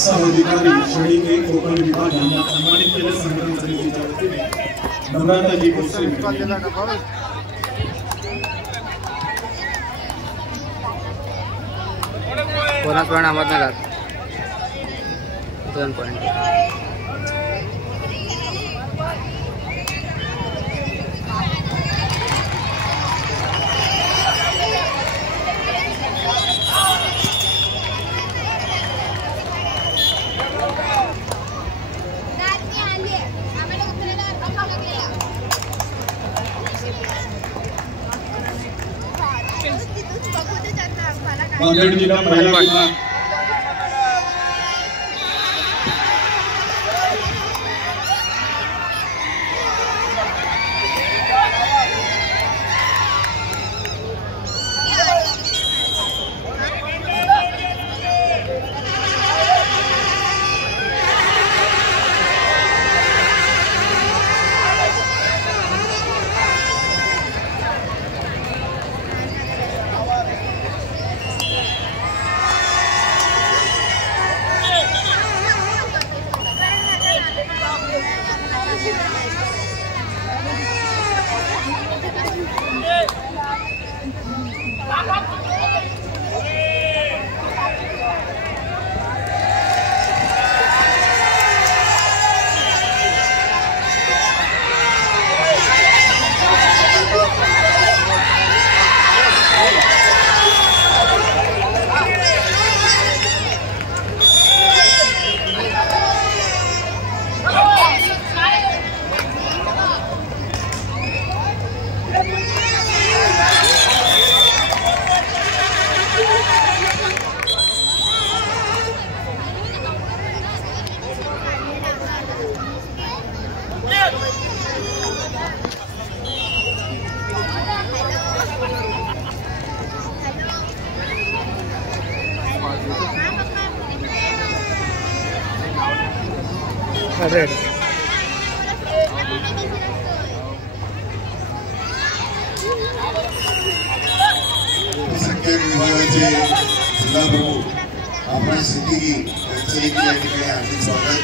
सहअधिकारी श्रेणी के कोकण विभाग यांना सन्मानित केले संघटन समितीच्या वतीने Namrataji Bhosale bonus point Ahmednagar 2 point Nanded जिल्हा पहिला क्रमांक रेड संख्या विभागाचे जिल्हा प्रमुख आपण सिद्दीकी यांचं देखील या ठिकाणी हार्दिक स्वागत.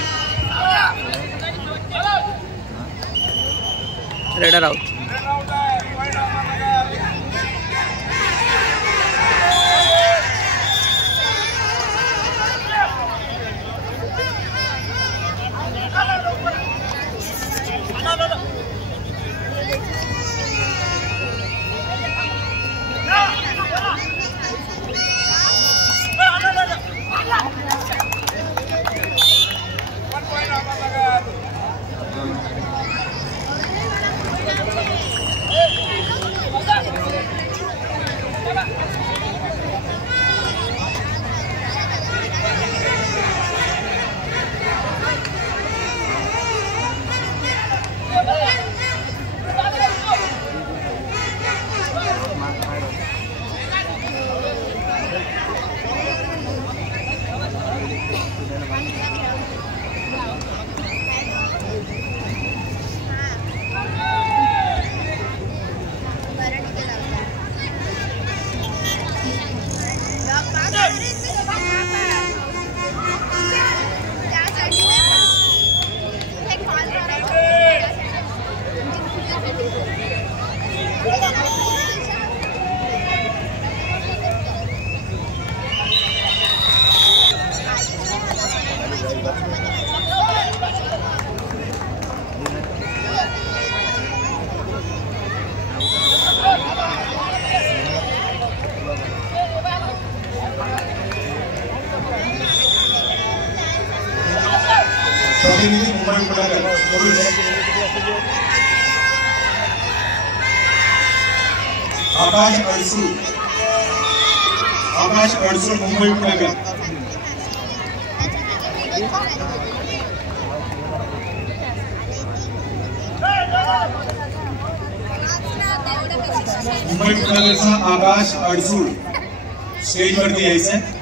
Raider out. प्रतिनिधि मुंबई उपनगर आकाश अडसूळ मुंबई उपनगर. मुंबई उपनगरचा आकाश अडसूळ स्टेज वरती यायचं.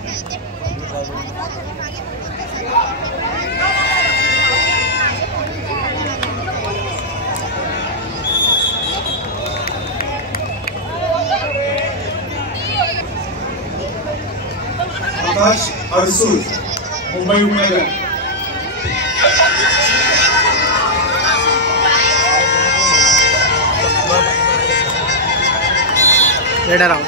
आकाश अडसूळ मुंबई उपनगर raider out.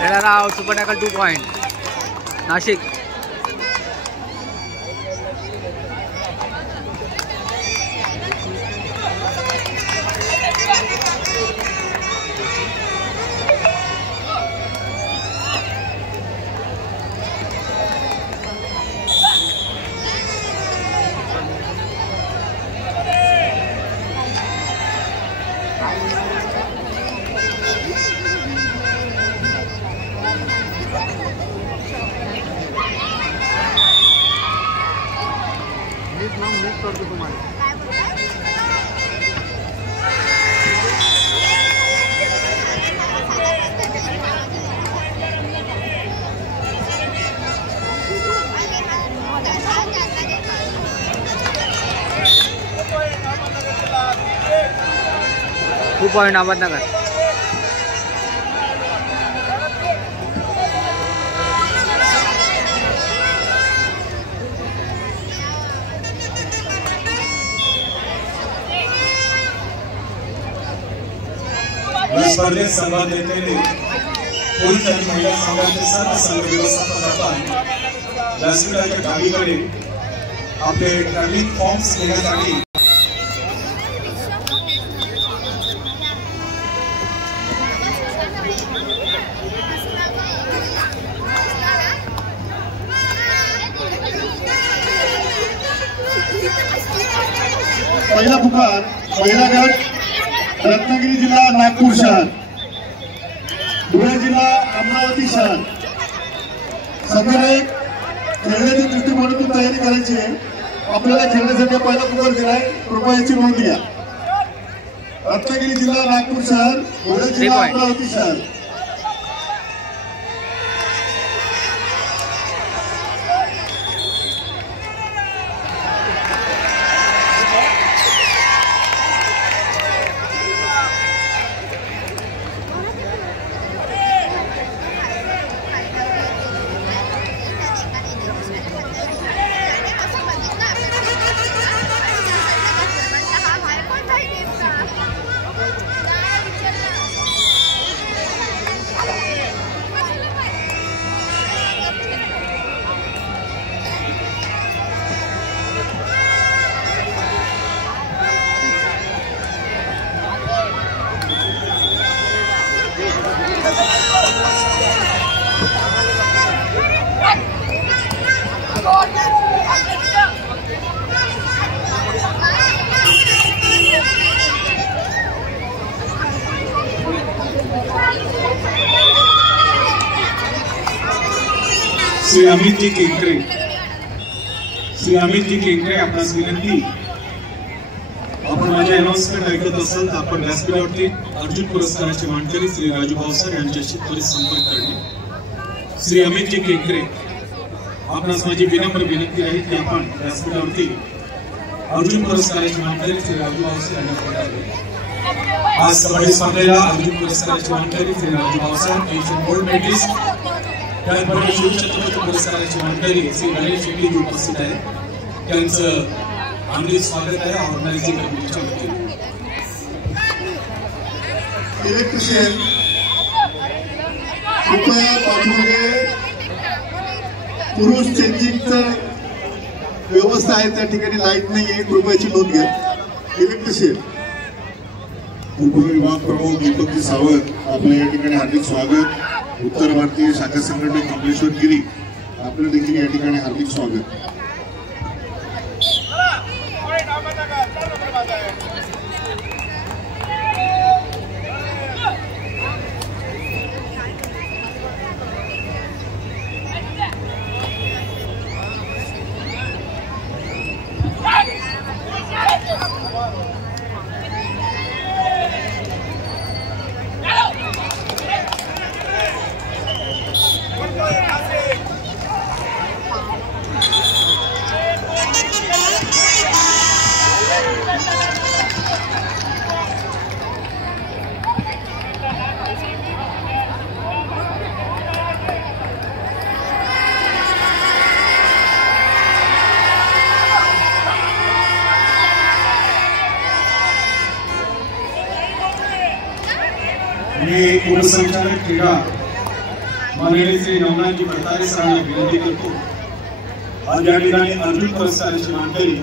Raider out. Super tackle 2 point Nashik. Point Ahmednagar. स्पर्धेत सहभाग घेतलेले पुरुष आणि महिला संघाचे सर्व संघ व्यवस्थापन व्यासपीठाच्या डावीकडे आपले ट्रॅव्हलिंग फॉर्म्स घेण्यासाठी पहिला पुकार पहिला गट रत्नागिरी जिल्हा नागपूर शहर, धुळे जिल्हा अमरावती शहर. सगळे खेळण्याच्या दृष्टिकोनातून तयारी करायची आहे. आपल्याला खेळण्यासाठी पहिला पुकार दिलाय, कृपया याची नोंद घ्या. रत्नागिरी जिल्हा नागपूर शहर, धुळे जिल्हा अमरावती शहर. श्री अमितजी केंकरे, श्री अमितजी केंकरे आपणास विनंती, आपण माझे अनाउन्समेंट ऐकत असाल तर आपण व्यासपीठावरती अर्जुन पुरस्काराचे मानकरी श्री राजू भावसार यांच्याशी त्वरित संपर्क करणे. श्री अमितजी केंकरे, आपणास माझी विनम्र विनंती आहे की आपण व्यासपीठावरती अर्जुन पुरस्काराचे मानकरी श्री राजू भावसार यांना बोलावे. आज कबड्डी स्पर्धेला अर्जुन पुरस्काराचे मानकरी Shri Raju Bhavsar Asian gold medalist, त्याचबरोबर शिवछत्रपती पुरस्काराचे मानकरी श्री गणेश शेट्टी उपस्थित आहेत. त्यांचं आमचे स्वागत आहे ऑर्गनायझिंग कमिटीच्या वतीने. इलेक्ट्रिशियन कृपया पाठीमागे पुरुष चेंजिंगचं व्यवस्था आहे, त्या ठिकाणी लाईट नाही आहे, कृपयाची नोंद घ्या. इलेक्ट्रिशियन उपविभाग प्रमुख दीपकजी सावंत, आपलं या ठिकाणी हार्दिक स्वागत. उत्तर भारतीय शाखा संघटक कमलेश्वर गिरी, आपलं देखील या ठिकाणी हार्दिक स्वागत. उपसंचालक क्रीडा माननीय श्री नवनाथजी भरतारे सरांना विनंती करतो। आज या ठिकाणी अर्जुन पुरस्काराची मानकरी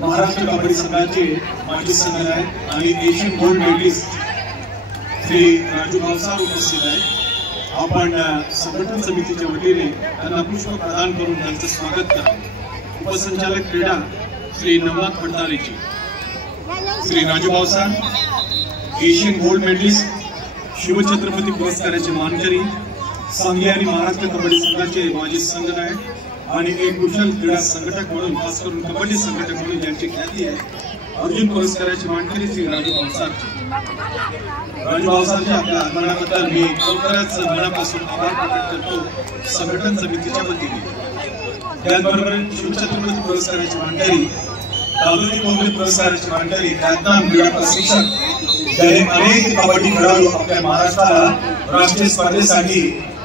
महाराष्ट्र कबड्डी संघाचे माजी संघनायक आणि Asian gold medallist Shri Raju Bhavsar उपस्थित आहेत। आपण संघटन समितीच्या वतीने त्यांना पुष्प प्रदान करून त्यांचं स्वागत करा। उपसंचालक क्रीडा Shri Navnath Bharatareji, Shri Raju Bhavsar Asian gold medalist Shivchhatrapati पुरस्काराचे मानकरी सांगली आणि महाराष्ट्र कबड्डी संघाचे माजी संघनायक आणि एक कुशल क्रीडा संघटक म्हणून, खास करून कबड्डी संघटक म्हणून ज्यांची ख्याती आहे, अर्जुन पुरस्काराचे मानकरी श्री राजू भावसार। राजू भावसारजी, आपल्या आगमनाबद्दल मी खरोखरच मनापासून आभार प्रकट करतो संघटन समितीच्या वतीने। त्याचबरोबर शिवछत्रपती पुरस्काराचे मानकरी, दादोजी कोंबडे पुरस्काराचे मानकरी, ख्यातनाम क्रीडा प्रशिक्षक ज्याने अनेक कबड्डी खेळाडू आपल्या महाराष्ट्राला राष्ट्रीय स्पर्धेसाठी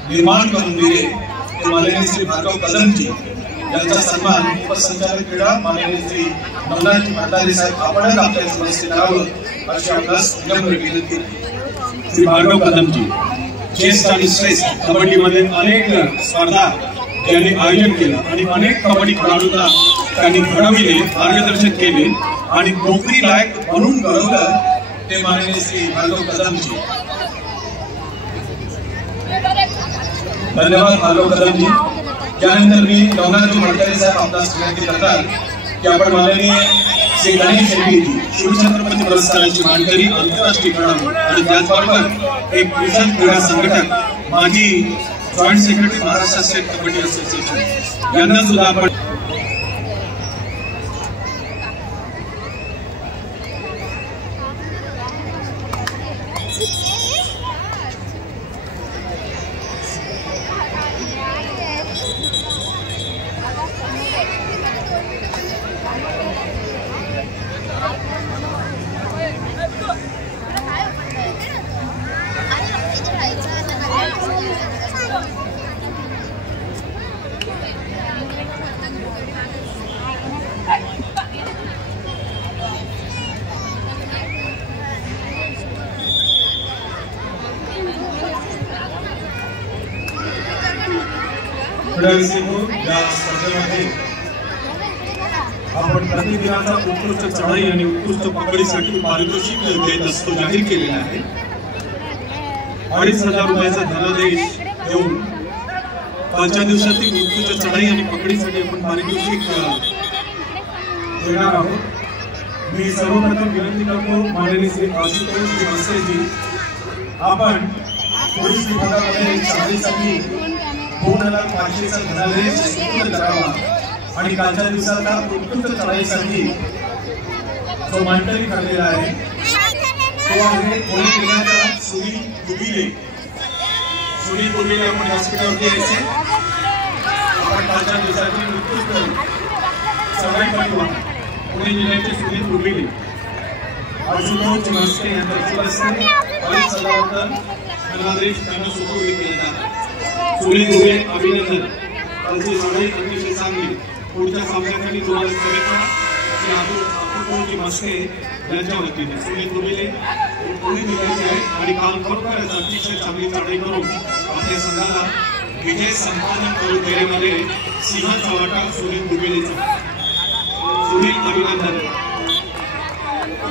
निर्माण करून दिले, ते माननीय श्री भार्गव कदमजी यांचा सन्मान उपसंचालक क्रीडा माननीय श्री नवनाथजी भरतारे साहेब आपणच आपल्या उपस्थित करावं अशी आपणास विनम्र विनंती। श्री भार्गव कदमजी चेस्ट आणि स्ट्रेस कबड्डीमध्ये अनेक स्पर्धा त्यांनी आयोजन केलं आणि अनेक कबड्डी खेळाडूंना त्यांनी घडविले, मार्गदर्शन केले आणि नोकरी लायक म्हणून घडवलं, ते माननीय श्री भार्गव कदमजी। धन्यवाद भार्गव कदमजी। त्यानंतर मी नवनाथजी भरतारे साहेब आपणास विनंती करतात की आपण माननीय श्री गणेश शेट्टीजी शिवछत्रपती पुरस्काराची मानकरी, आंतरराष्ट्रीय खेळाडू आणि त्याचबरोबर एक कुशल क्रीडा संघटक, माजी joint secretary Maharashtra state kabaddi association यांना सुद्धा आपण या स्पर्धेमध्ये आपण प्रतिदिनाचा उत्कृष्ट चढाई आणि उत्कृष्ट पकडीसाठी पारितोषिक देत असतो, जाहीर केलेला आहे। 2,500 रुपयाचा धनादेश देऊन कालच्या दिवसातील उत्कृष्ट चढाई आणि पकडीसाठी आपण पारितोषिक देणार आहोत। मी सर्वप्रथम विनंती करतो माननीय श्री आशुतोष मस्तेजी, आपण पोलीस विभागामध्ये चाकरीसाठी 2,500चा धनादेश सुपूर्द करावा आणि कालच्या दिवसाला उत्कृष्ट चढाईसाठी जो मानकरी ठरलेला आहे तो आहे पुणे जिल्ह्याचा सुनील दुबिले। सुनील दुबिले आपण हॉस्पिटलवरती यायचे, आपण कालच्या दिवसाची उत्कृष्ट चढाई करतो। पुणे जिल्ह्याचे सुनील दुबिले, आशुतोष मस्ते यांच्या हस्ते 2,500 धनादेश त्यांना सुपूर्द केले जातात। सुनील दुबे, अभिनंदन। त्यांची चढाई अतिशय चांगली। पुढच्या सामन्यासाठी तुम्हाला शुभेच्छा श्री आशुतोष मस्ते यांच्या वतीने। सुनील दुबे पुणे जिल्ह्याचे आहेत आणि काल खरोखरच अतिशय चांगली चढाई करून आपल्या संघाला विजय संपादन करून देण्यामध्ये सिंहाचा वाटा सुनील दुबेचा। सुनील, अभिनंदन।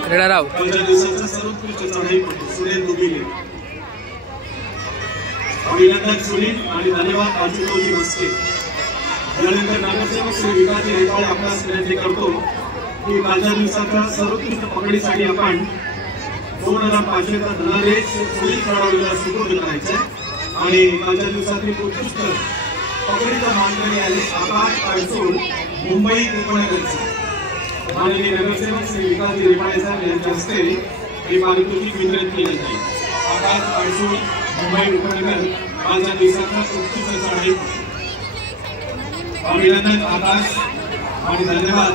त्यांच्या दिवसाचा सर्वोत्कृष्ट चढाई करतो सुनील दुबे। अभिनंदन सुनील आणि धन्यवाद आशुतोष मस्के। यानंतर नगरसेवक श्री विकास रेपाळे आपणास विनंती करतो की कालच्या दिवसाच्या सर्वोत्कृष्ट पकडीसाठी आपण 2,500चा धनादेश सुनील खेळाडूला सुपूर्द करायचा आणि कालच्या दिवसातील उत्कृष्ट पकडीचा मानकरी आहे आकाश पायसोड, मुंबई उपनगरचे। माननीय नगरसेवक श्री विकास रेपाळे साहेब यांच्या हस्ते हे पारितोषिक वितरित केले जाईल। आकाश पायसोड, मुंबई उपनगर कालच्या दिवसाचा उत्कृष्ट चढाई। अभिनंदन आकाश आणि धन्यवाद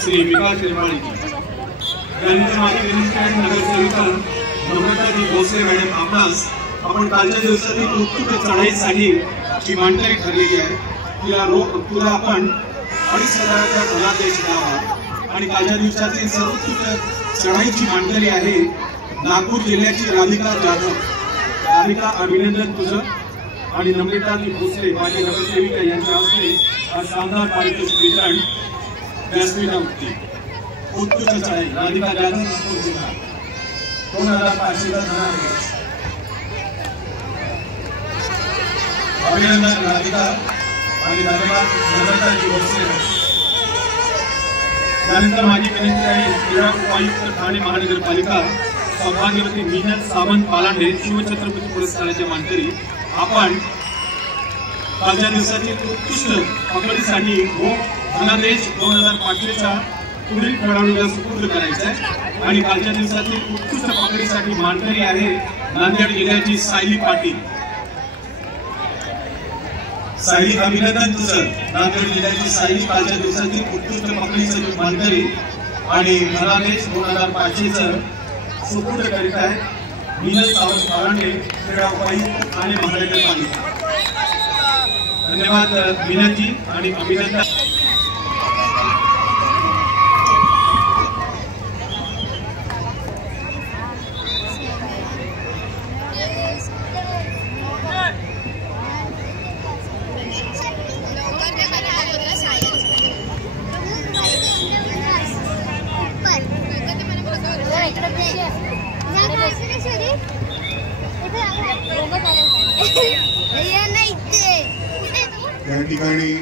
श्री विकास रेपाळे। त्यानंतर माझी विनंती आहे नगरसेविका नम्रताजी भोसले मॅडम आपणास आपण कालच्या दिवसातील उत्तुंग चढाईसाठी जी मानकरी ठरलेली आहे तुला आपण 2,500च्या धनादेश द्यावा आणि कालच्या दिवसातील सर्वोत्तुंग चढाईची मानकरी आहे नागपूर जिल्ह्याची राधिका जाधव. राधिका, अभिनंदन तुझं. आणि नम्रताजी भोसले माझी नगरसेविका यांच्या हस्ते आज शानदार पारितोषिक वितरण व्यासपीठावरती. उत्तुंग चढाई राधिका जाधव नागपूर जिल्हा 2,500चा धनादेश. अभिनंदन राधिका आणि धन्यवाद नम्रताजी भोसले. त्यानंतर माझी विनंती आहे क्रीडा उपायुक्त ठाणे महानगरपालिका सौभाग्यवती मीनल सावंत पालांडे शिवछत्रपती पुरस्काराच्या मानकरी आपण कालच्या दिवसातील उत्कृष्ट पकडीसाठी धनादेश 2,500चा पुढील खेळाडूला सुपूर्द करायचा आहे. आणि कालच्या दिवसातील उत्कृष्ट पकडीसाठी मानकरी आहे नांदेड जिल्ह्याची सायली पाटील. सायली, अभिनंदन तुझं. नांदेड जिल्ह्याची सायली कालच्या दिवसातील उत्कृष्ट पकडीसाठी मानकरी आणि धनादेश 2,500चं सुपूर्द करीत आहे मीनल सावंत पालांडे क्रीडा उपायुक्त आणि महानगरपालिका. धन्यवाद मीनलजी आणि अभिनंदन. या ठिकाणी